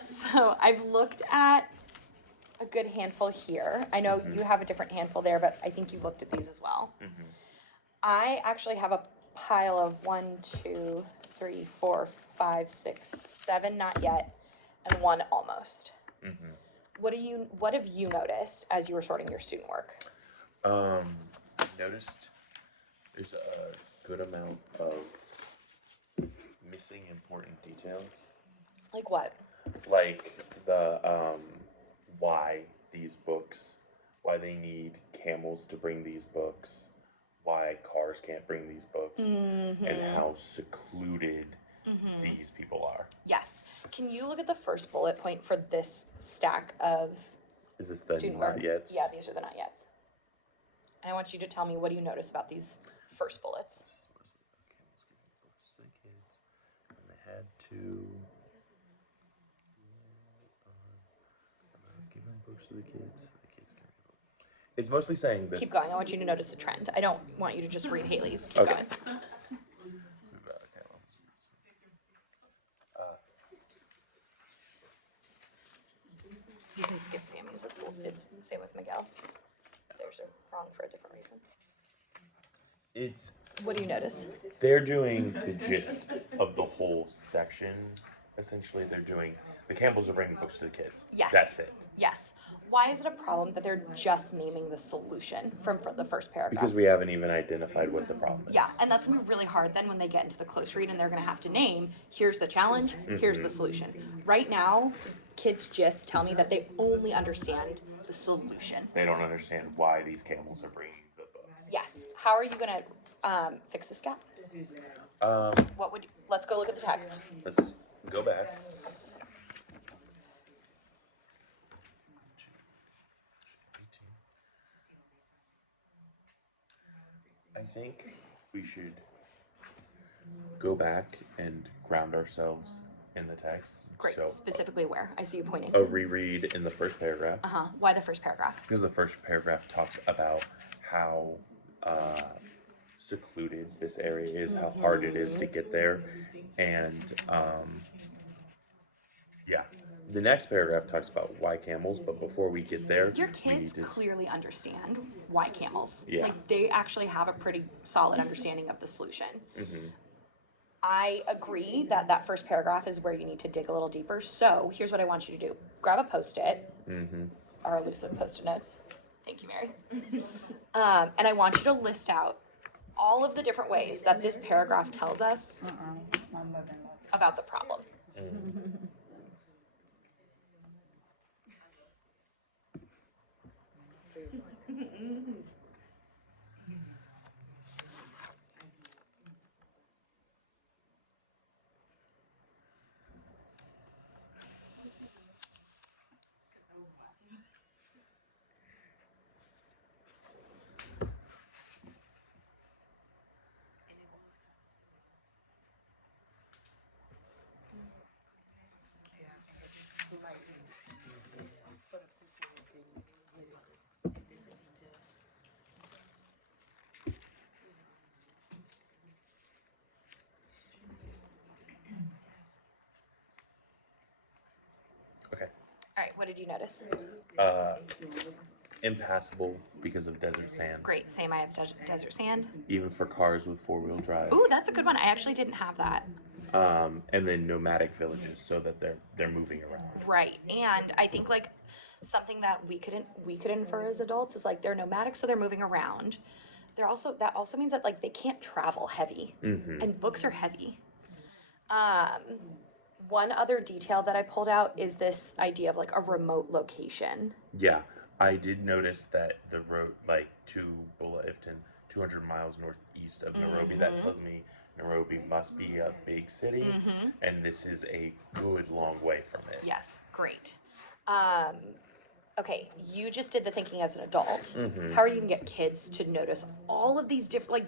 So I've looked at a good handful here. I know you have a different handful there, but I think you've looked at these as well. I actually have a pile of 1, 2, 3, 4, 5, 6, 7 not yet, and 1 almost. What have you noticed as you were sorting your student work? I've noticed there's a good amount of missing important details. Like what? Like the why these books, why they need camels to bring these books, why cars can't bring these books, and how secluded these people are. Yes. Can you look at the first bullet point for this stack of Is this the student not work? yets? Yeah, these are the not yets. And I want you to tell me, what do you notice about these first bullets? And they had to give books to the kids. The kids can give them. It's mostly saying this. Keep going. I want you to notice the trend. I don't want you to just read Haley's. Keep Okay. going. You can skip Sammy's. It's same with Miguel. Theirs are wrong for a different reason. It's. What do you notice? They're doing the gist of the whole section. Essentially, they're doing the Campbells are bringing books to the kids. Yes. That's it. Yes. Why is it a problem that they're just naming the solution from the first paragraph? Because we haven't even identified what the problem is. Yeah, and that's gonna be really hard then when they get into the close read and they're gonna have to name, here's the challenge, here's the solution. Right now, kids just tell me that they only understand the solution. They don't understand why these camels are bringing the books. Yes. How are you gonna fix this gap? Let's go look at the text. Let's go back. I think we should go back and ground ourselves in the text. Great. So, Specifically where? I see you pointing. a reread in the first paragraph. Why the first paragraph? Because the first paragraph talks about how secluded this area is, how hard it is to get there, and yeah. The next paragraph talks about why camels, but before we get there, Your we kids need to. clearly understand why camels. Yeah. Like, they actually have a pretty solid understanding of the solution. I agree that that first paragraph is where you need to dig a little deeper. So here's what I want you to do. Grab a Post-it, our elusive Post-it notes. Thank you, Mary. And I want you to list out all of the different ways that this paragraph tells us about the problem. Okay. All right, what did you notice? Impassable because of desert sand. Great, same, I have desert sand. Even for cars with four-wheel drive. Ooh, that's a good one. I actually didn't have that. And then nomadic villages, so that they're moving around. Right, and I think like something that we could infer as adults is like they're nomadic, so they're moving around. That also means that like they can't travel heavy, and books are heavy. One other detail that I pulled out is this idea of like a remote location. Yeah, I did notice that the road, like to Bula Ifton, 200 miles northeast of Nairobi, that tells me Nairobi must be a big city, and this is a good long way from it. Yes, great. Okay, you just did the thinking as an adult. How are you gonna get kids to notice all of these different, like,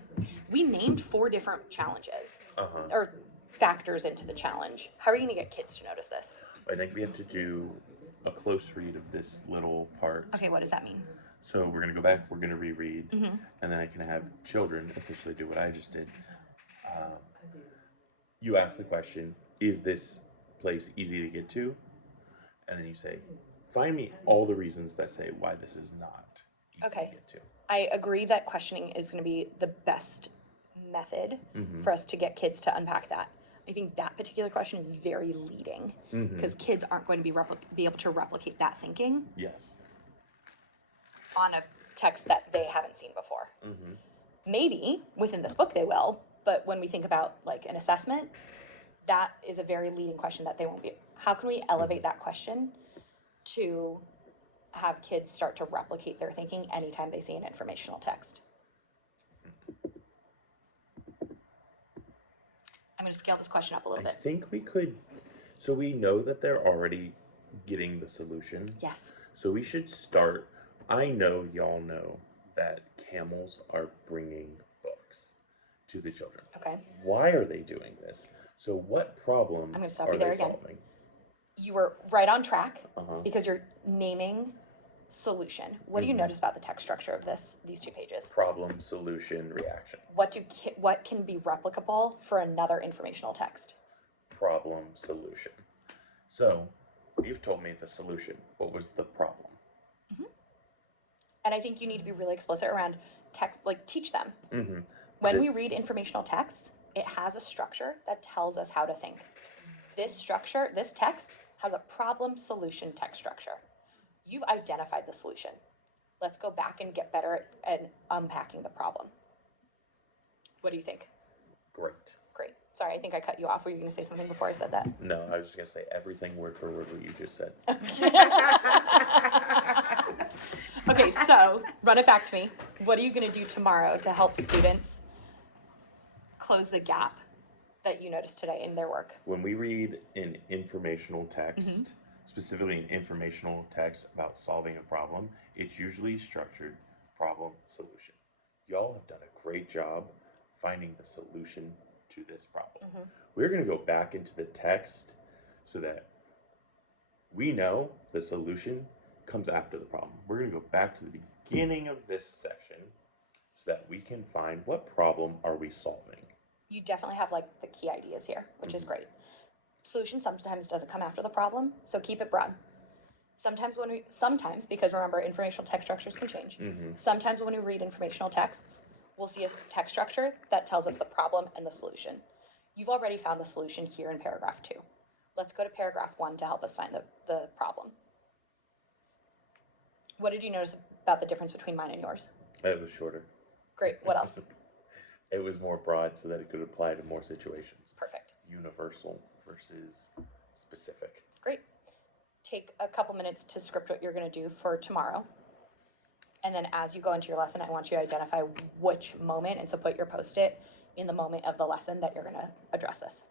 we named 4 different challenges, or factors into the challenge. How are you gonna get kids to notice this? I think we have to do a close read of this little part. Okay, what does that mean? So we're gonna go back, we're gonna reread, and then I can have children essentially do what I just did. You ask the question, is this place easy to get to? and then you say, find me all the reasons that say why this is not easy Okay. to get to. I agree that questioning is going to be the best method for us to get kids to unpack that. I think that particular question is very leading because kids aren't going to be able to replicate that thinking Yes. on a text that they haven't seen before. Maybe within this book they will, but when we think about like an assessment, that is a very leading question that they won't be. How can we elevate that question to have kids start to replicate their thinking anytime they see an informational text? I'm going to scale this question up a little I bit. think we could, so we know that they're already getting the solution. Yes. So we should start, I know y'all know that camels are bringing books to the children. Okay. Why are they doing this? So what problem I'm gonna stop are you there they again. solving? You were right on track Uh-huh. because you're naming solution. What do you notice about the text structure of these 2 pages? Problem, solution, reaction. What can be replicable for another informational text? Problem, solution. So you've told me the solution. What was the problem? And I think you need to be really explicit around text, like teach them. Mm-hmm. When we read informational text, it has a structure that tells us how to think. This structure, this text, has a problem solution text structure. You've identified the solution. Let's go back and get better at unpacking the problem. What do you think? Great. Great. Sorry, I think I cut you off. Were you going to say something before I said that? No, I was just going to say everything word for word what you just said. Okay, so run it back to me. What are you going to do tomorrow to help students close the gap that you noticed today in their work? When we read an informational text, specifically an informational text about solving a problem, it's usually structured problem, solution. Y'all have done a great job finding the solution to this problem. We're going to go back into the text so that we know the solution comes after the problem. We're going to go back to the beginning of this section so that we can find what problem are we solving. You definitely have like the key ideas here, which is great. Solution sometimes doesn't come after the problem, so keep it broad. Sometimes because remember informational text structures can change. Sometimes when we read informational texts, we'll see a text structure that tells us the problem and the solution. You've already found the solution here in paragraph 2. Let's go to paragraph 1 to help us find the problem. What did you notice about the difference between mine and yours? It was shorter. Great. What else? It was more broad so that it could apply to more situations. Perfect. Universal versus specific. Great. Take a couple minutes to script what you're going to do for tomorrow. And then as you go into your lesson, I want you to identify which moment, and so put your Post-it in the moment of the lesson that you're going to address this.